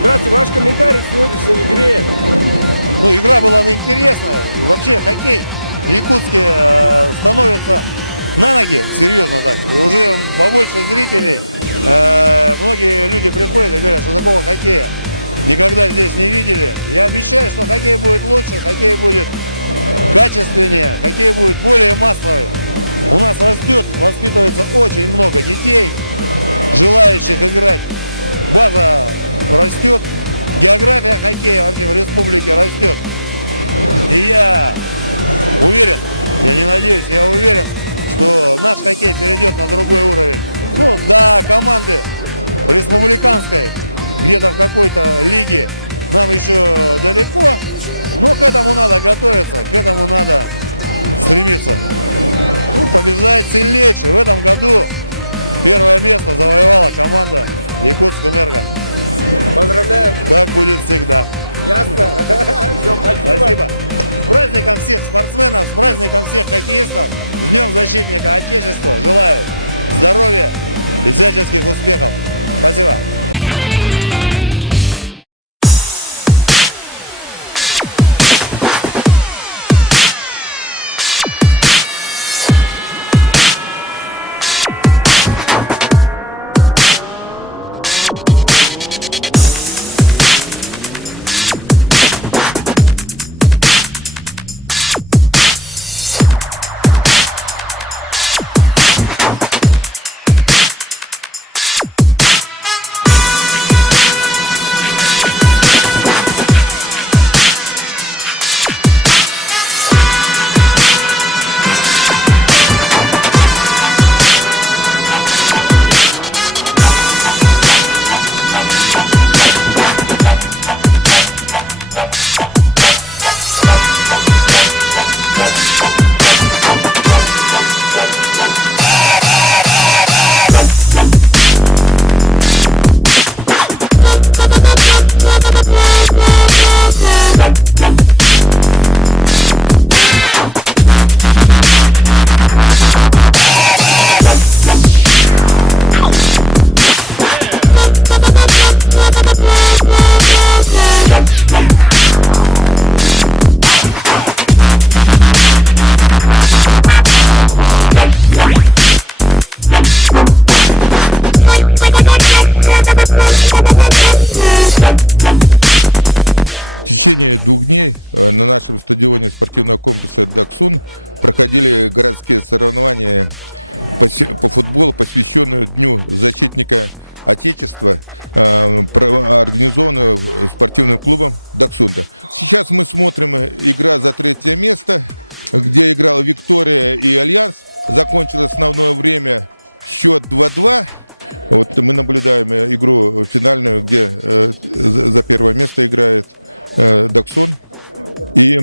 Здравствуйте, ваш комментарий к сегодняшней игре. Ну, игра была интересная. Вообще хоккей в Якутске становится на ноги, серьезно так. И уже побольше зрителей. Многие люди приходят и говорят, что такого хоккея никогда здесь не видели. Я обещаю, что хоккей будет лучше, хоккей будет качественнее, хоккей будет более массовый. У нас растет, воспитывается очень много детей, желающих играть. База растет, география хоккея вообще в республике растет. И я уверен, я не надеюсь, я уверен, что наш хоккей перейдет на другой уровень. Ну, до команды республиканской, где-то в какой-то лиге, нам еще далеко. Но к этому надо готовиться, к этому надо стремиться. Ну, побеждает сильнейший. В этом году первое место завоевала команда Якутск-Энерго. Поздравляем. Так будет всегда. Ясно. Все, спасибо. С праздником всех спортсменов, с праздником всех хоккеистов, с Днем Защитника Отечества. Желаю здоровья и всяческих успехов. Спасибо. В течение 2 дней на нашем стадионе спортивного комплекса «Даксун» проходили городские соревнования по футболу, посвященные Дню Защитника Отечества, организованную спортивным клубом «Даксунда». Сейчас мы смотрим игра за 3-е место, где играла «Виктория» и «Альянс». Закончилось основное время, счет 2-2. Вот мы наблюдаем игру финальную, где за 1-е место играет Даксон и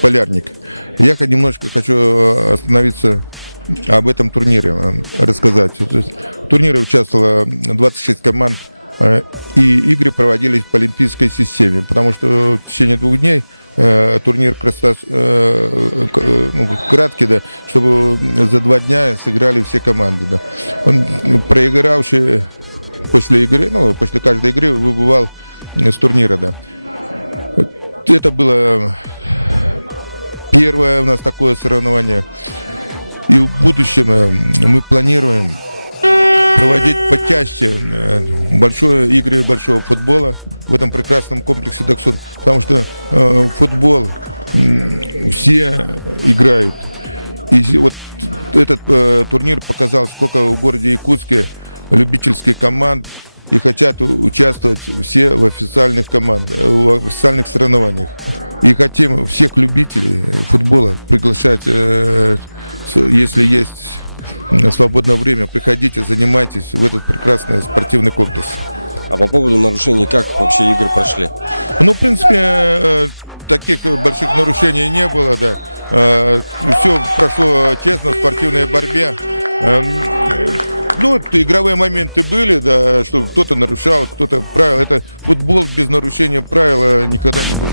Полярник. Я немножко хочу остановиться об этом турнире, рассказать. В турнире участвовало 26 команд, и игры проводились по олимпийской системе, потому что в течение 2 дней турнир краткий, да, чтобы за 2 дня сыграли все команды. Да. Проигравший после игры, после каждой игры выбывал с турнира. Да. Это было первое у нас такое соревнование. И в будущем мы планируем проводить почаще игры большого футбола в этом прекрасном комплексе «Даксон». Потому что футбол все играют. И вот этот турнир показал, сколько в городе Якутске любительских команд, и хотят участвовать все в официальных командах, в официальных соревнованиях. И хотим всех любителей футбола приглашать, если есть свободное время, приходите, занимайтесь в этот прекрасный спортивный комплекс. А по поводу нарушений, как вообще игры прошли? Ну, в принципе, таких больших нарушений не было, да. Все прошло честно, в спортивной борьбе. Ну, игровые моменты были, да, что кто-то нарушал, кто-то правил. Это футбол, без нарушения правил никогда не было.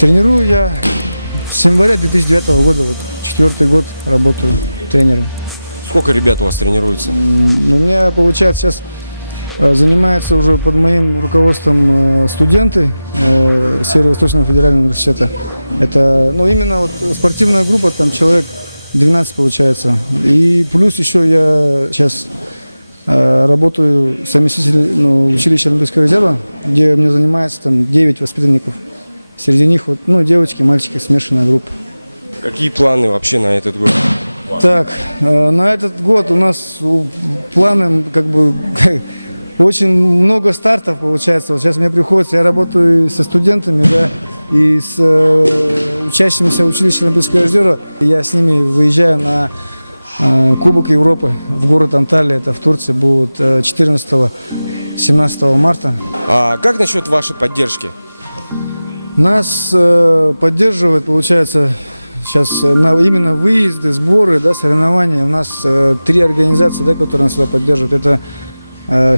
Тренирую я с января 2009 года, вот 4-й год работаю тренером. Сколько ребят у вас тренируется? У меня, получается, сейчас занимаются уже под моим руководством студенты Северо-Восточного федерального университета. Это, именно вот спортивная группа, там человек 12 получается. И плюс еще я сейчас работаю заместителем училища Олимпийского резерва, где у меня занимается там 9 воспитанников. Среди них вот, девочки, мальчики, смешанная группа. Какие планы вообще на этот год? Так, на этот год у нас планы очень много стартов получается. Вот сейчас мне приходится, я работаю со студентами, да, и с учащимися училища Олимпийского резерва. Я с ними выезжаю на Кубок Европы в город Анталия, это в Турции, будет 14-17 марта. А как насчет вашей поддержки? Нас поддерживает, получается, сейчас именно выезды, сборы, да, соревнования. У нас 3 организации, да, которые нас сюда поддерживают. Это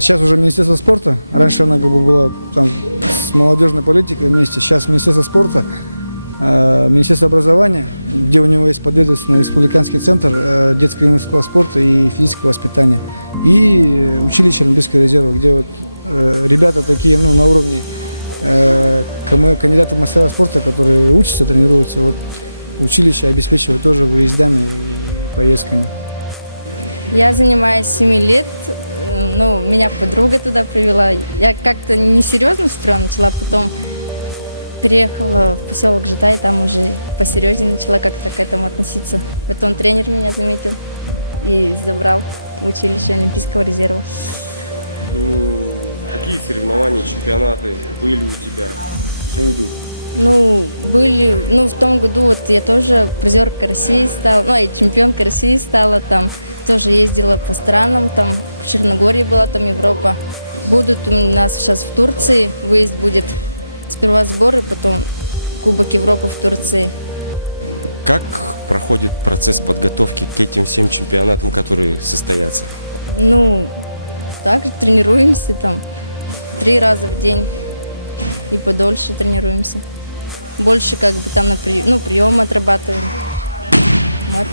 сейчас уже Министерство спорта. Раньше она была там с молодежной политикой вместе. Сейчас Министерство спорта, Министерство образования, где у него есть подведомственный Республиканский центр детского и юношеского спорта и физического воспитания. И училище Олимпийского резерва, где вот ребята такие, на уровне кандидаты в мастера спорта, которые учатся, тренируются. Вот училище обеспечивает тоже выездами и поездками. Я занимаюсь 7 лет. Меня подруга туда привела. Я как-то несерьезно сперва начала, потом переехала в поселок Житай, там уже посерьезнее начала как-то к этому относиться. Потом тренер меня заметил и забрал в училище Олимпийского резерва. Какие соревнования, чемпионаты были у тебя? Будут? Были, в том году вот я тоже призерка России стала, и чемпионка России стала там. Тоже ездила по странам, там в Черногории была, там Европа. Будут у нас сейчас в Турции, выезд будет. Сперва сборы, потом Кубок Европы в Турции. Как проходит процесс подготовки к этим всем чемпионатам, которые состоятся? Так тренируемся там 3 раза в день и подольше тренируемся. Больше там на прием отрабатываем. Вот.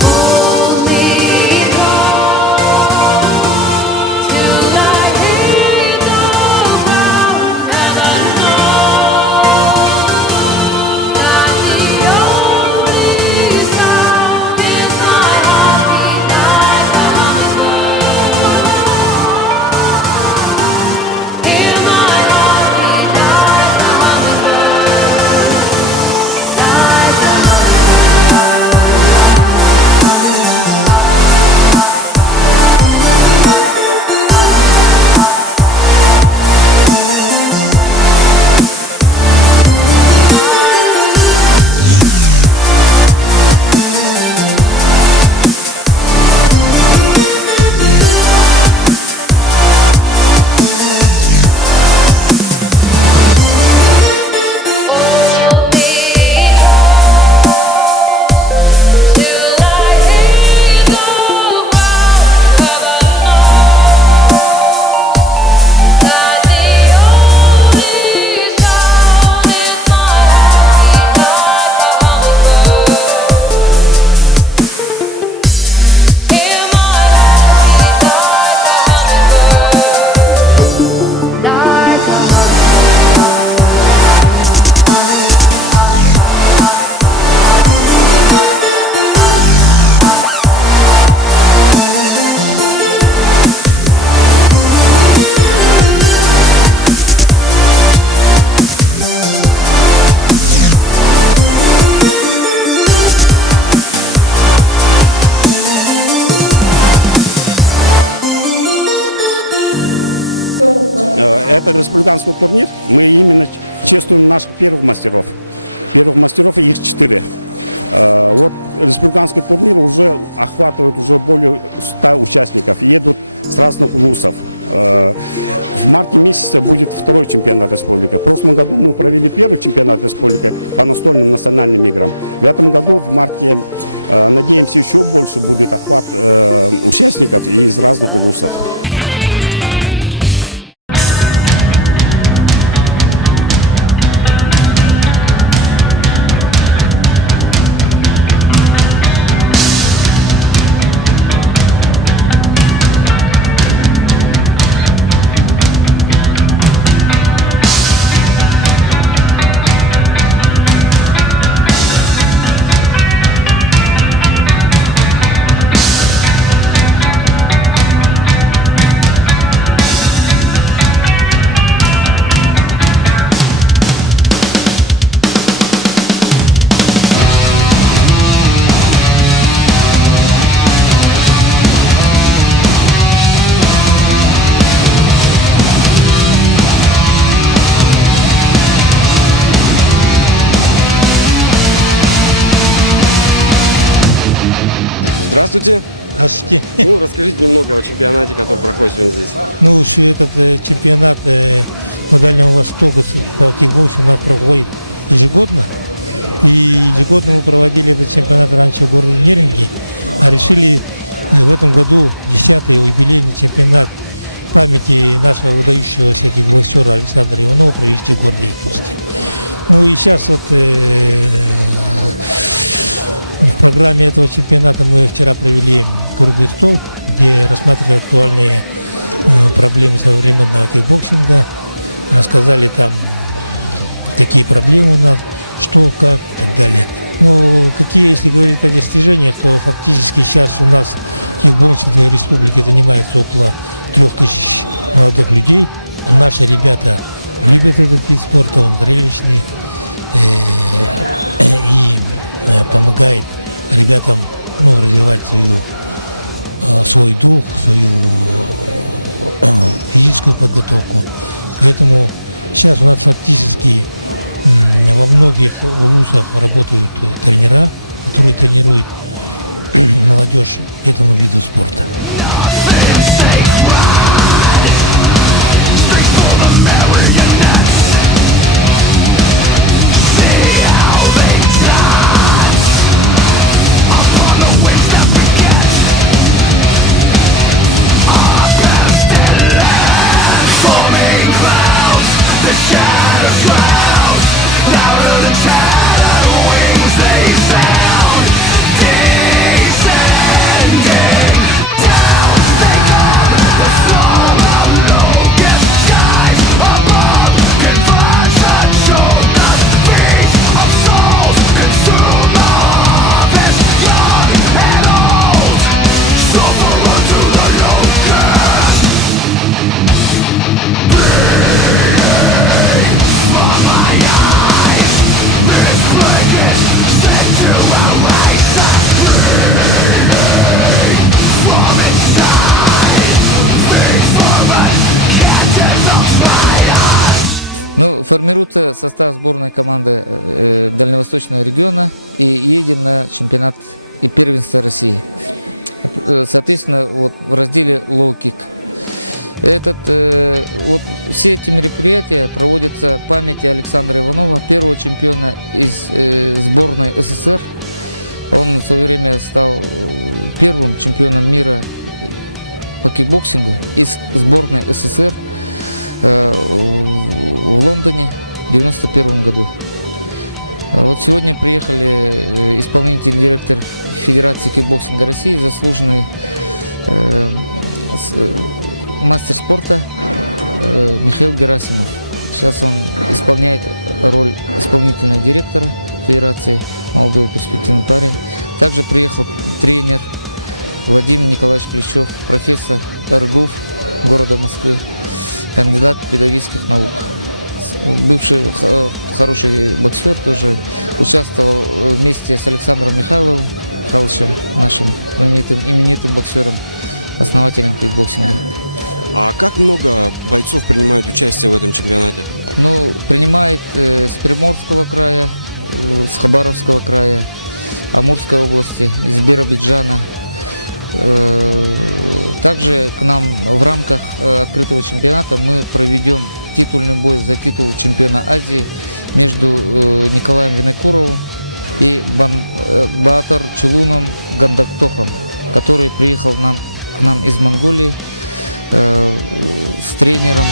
Hold me close to life. это республиканский турнир. Мы именно чествуем наших первых мастеров. Первых мастеров, их 4. Вот республиканский турнир уже охватывает уже более 100 участников. Едут с разных вузов. В марте месяце будет второй чемпионат республики. В прошлом году мы провели первый чемпионат республики по настольным национальным играм. В этом году, в марте, надеемся, еще больше будет охват участников из разных вузов. Здравствуйте. Здравствуйте. Ну, расскажите немного о чемпионате, который проходит сегодня здесь. Ну, этот чемпионат по Дальнему Востоку по кикбоксингу у нас проходит ежегодно. И ежегодно мы проводили этот чемпионат раньше в городе Неринги, а решили в этом году 10-й юбилейный чемпионат памяти нашего выдающегося кикбоксера Александра Иванова провести в городе Якутске. Ну и сейчас вот в программе этого чемпионата мы вчера провели круглый стол, где рассматривали актуальные проблемы современного кикбоксинга, рассказали там, какие проблемы у нас, что, как и так далее. Но какие, если говорить о достижениях, то фактически сейчас у нас в кикбоксинге республики занимается около 3000 молодых людей. Наши ребята любят этот вид спорта, он зрелищный и помогает ребятам развивать свой дух, свою физическую подготовку. Поэтому сейчас у нас фактически во многих вузах работают тренера, которые тренируют молодежь этому виду спорта. Формируется состав сборной команды Дальневосточного региона и едем на чемпионат и первенство России. Соответственно, в разделе лоу-кик. Все эти мероприятия проводятся в памяти Александра Иванова, первого чемпиона из сборной СССР. Он в свое время стал первым чемпионом мира по кикбоксингу из сборной СССР в Лондоне в 1991 году. Сегодня приехали исполнительный директор Федерации кикбоксинга России, заслуженный мастер спорта Михаил Герасимов. Сейчас он исполняет роль исполнительного директора Федерации, молодой перспективный парень. Также приехал тренер Владимир Николаевич Плечев, профессор РГУФ города Москвы, кандидат педагогических наук. Бывший хороший боксер, тоже участвовал вместе с Александром Михайловичем, нашим знаменитым, именитым боксером, основателем кикбоксинга. А как много бойцов принимают участие в этом чемпионате? Ну, принимает с Приморского края, с Хабаровского края, Амурской области, из Биробиджана. Также к нам в рамках открытого чемпионата мы проведем титульный бой за титул чемпиона Азии между Николаем Винокуровым и Баатар Чулуном Гандактохом, который приехал к нам из Монголии с тренером.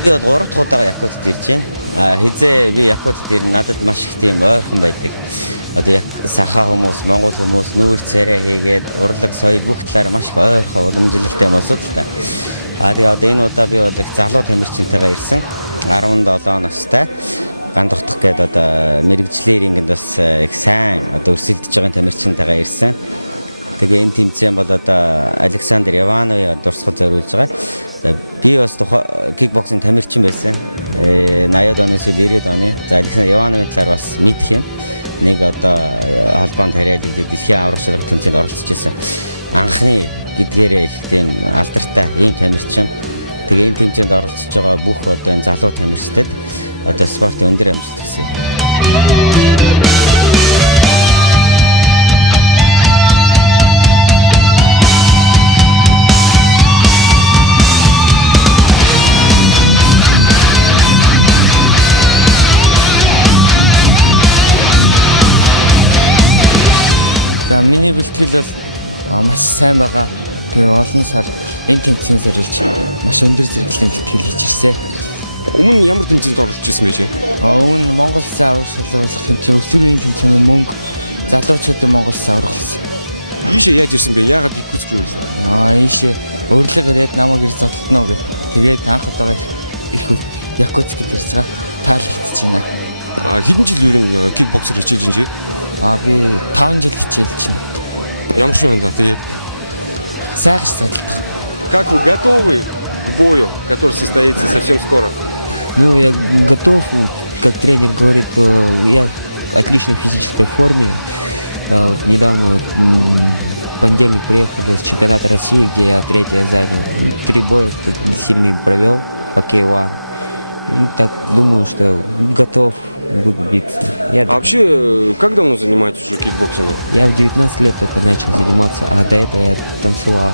Би бол 3 дахь удаа Якутд ирж байна. Хизээ би Якутд ирнэ, надад маш их тийм ойрхон байдаг. Одоо яг сахаа хүмүүс, монгол хүмүүс нүүр царай хийгээд урлаг соёл бүх талаар маш их ойрхон уламжлалтай юм асуудал та. Тэгээ одоо энэ удаа би бол их залуу тамирчинтайгаа ирсэн. 17 настай. Гандухтах гээд одоо мэрэгжлийн рингд бас их сайн одоо өрсөлдөж байгаа тамирчинтайгаа ирсэн. Тэгээ энэ тэмцээн бол одоо Александр Ивановын дурсгал зориулж байгаа. Би бас кикбоксинг тамирчин байсан. 80-ад оны сүүл 90-ад оны. За Александр Ивановын талаар бас мэдэх юм. Нэг одоо холбоонд хариалагддаг дэлхийн аврах шалрах тэмцээнд оролцож байсан. Анхны гэдгээрээ их тийм алдартай ийм тамирчин. Тэгээ энэ тэмцээнд оролцож байгаа бүх одоо энэ залуу тамирчдад одоо спортын өндөр амжилт хүсье. За миний бэлтгэл бол маш сайн байгаа. Тэгээ олон сар энэ тэмцээнд зориулж маш өндөр зэрэглэлийн бэлтгэл хийж ирсэн. Өмнө ямар тэмцээнд оролцож байсан бэ чи? Өмнө Монгол Улсын аврах шалралт тэмцээн, өсвөр үеийн тэмцээний мөнгө залуучуудын Монгол Улсын аврахсан. Ийшээ яаж ирсэн бэ? Яагаад Якутск руу ирсэн? Ийшээ өөрлөгөр яг намайг ирж зодтолно гэж. Тэгээд анх удаага ирэх Якутск гэж ирж байгаа. Таалагдчихж байна. Хэдэн жил юу н кикбоксер хичээж байна чи? Би 5 жил хичээлж байна. Ямар шоу да тэгээд сайхан задалдах. Как вы готовы к бою, который состоится совсем скоро? Ну, я готов, как тренер говорит, я в отличной физической форме. Вот недавно в понедельник приехали с чемпионата России, где я 3-е занял. 3 боя сильные провел по K1. Так думаю, что готов. Буду биться. А вообще, как давно занимаетесь уже кикбоксингом? Я в 19 лет только начал заниматься, а до этого я танцевал.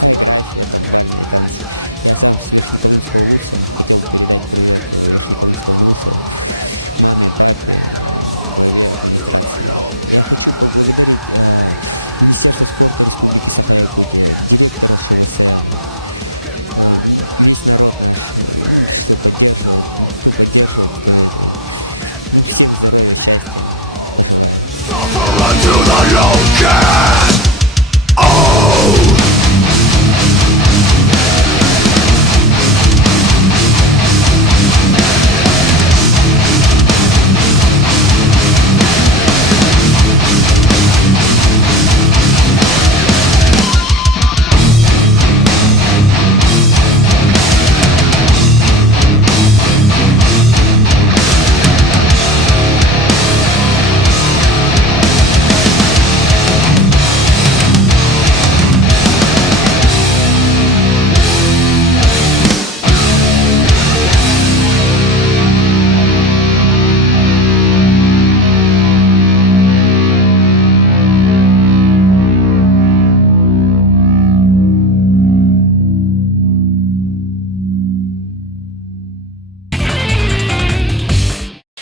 Хореография, там бальные танцы. Я сам с Верхнеколымского Луса. Хотел бы передать привет Верхнеколымскому Лусу, маме, папе, главе администрации. Я хочу поблагодарить Министерство спорта Республики Саха-Якутия, директора ШВСМ, весь народ наш, что поддерживает, кто поддерживает, всем здоровья, счастья пожелаю.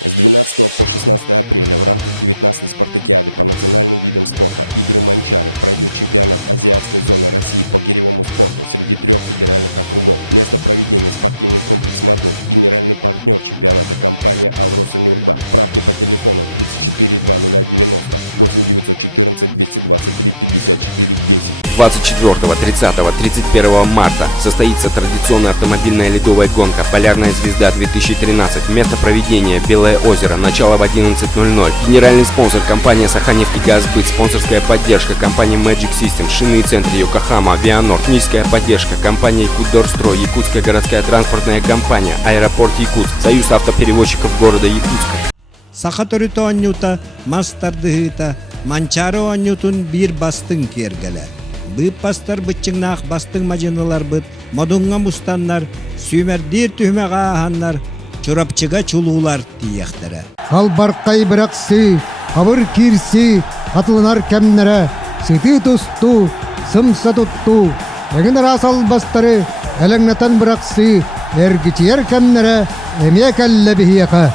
С 12 по 16 апреля в рамках 19-й спартакиады по национальным видам спорта «Игры Манчары» пройдет чемпионат азиатской зоны России по гиревому спорту среди 3 федеральных округов. Место проведения — спортивный комплекс «Мадун». Генеральный партнер чемпионата — компания «Алроса Нюрба». Справки по телефону 34 2090 8 914 223 54 10. 24, 30, 31 марта состоится традиционная автомобильная ледовая гонка «Полярная звезда-2013». Место проведения — Белое озеро. Начало в 11:00. Генеральный спонсор — компания «Саханефтегазбыт». Спонсорская поддержка — компания Magic System, шинные центры Йокохама, Авианор. Техническая поддержка — компания Якутдорстрой, Якутская городская транспортная компания, аэропорт Якутск, Союз автоперевозчиков города Якутска. Сахаторито аннюта, мастардыгыта, манчаро аннютун бир бастың кергеле. Бып бастар бытчыңнах бастың мажыналар быт, мадунга мустаннар, сүймердир түймеға аханнар, чурапчыга чулуулар тиехтере. Ал барқай бірақсы, авыр кирси, атылынар кәмнері, сыты тұсту, сымса тұтту, егінер асал бастары, әліңнатан бірақсы, әргітер кәмнері, әмек әлі бігеқа.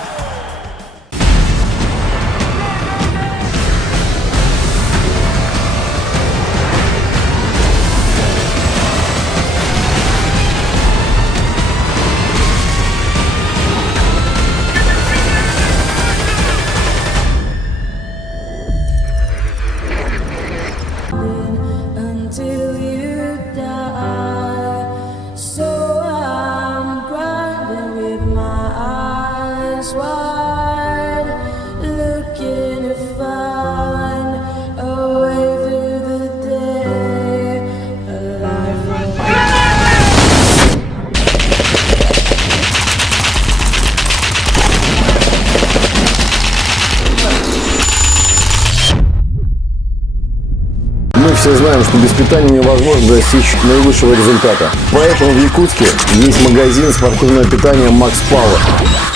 Все знаем, что без питания невозможно достичь наилучшего результата. Поэтому в Якутске есть магазин спортивного питания Макс Пауэр.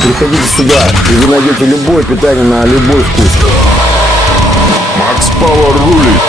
Приходите сюда, и вы найдете любое питание на любой вкус. Макс Пауэр рулит.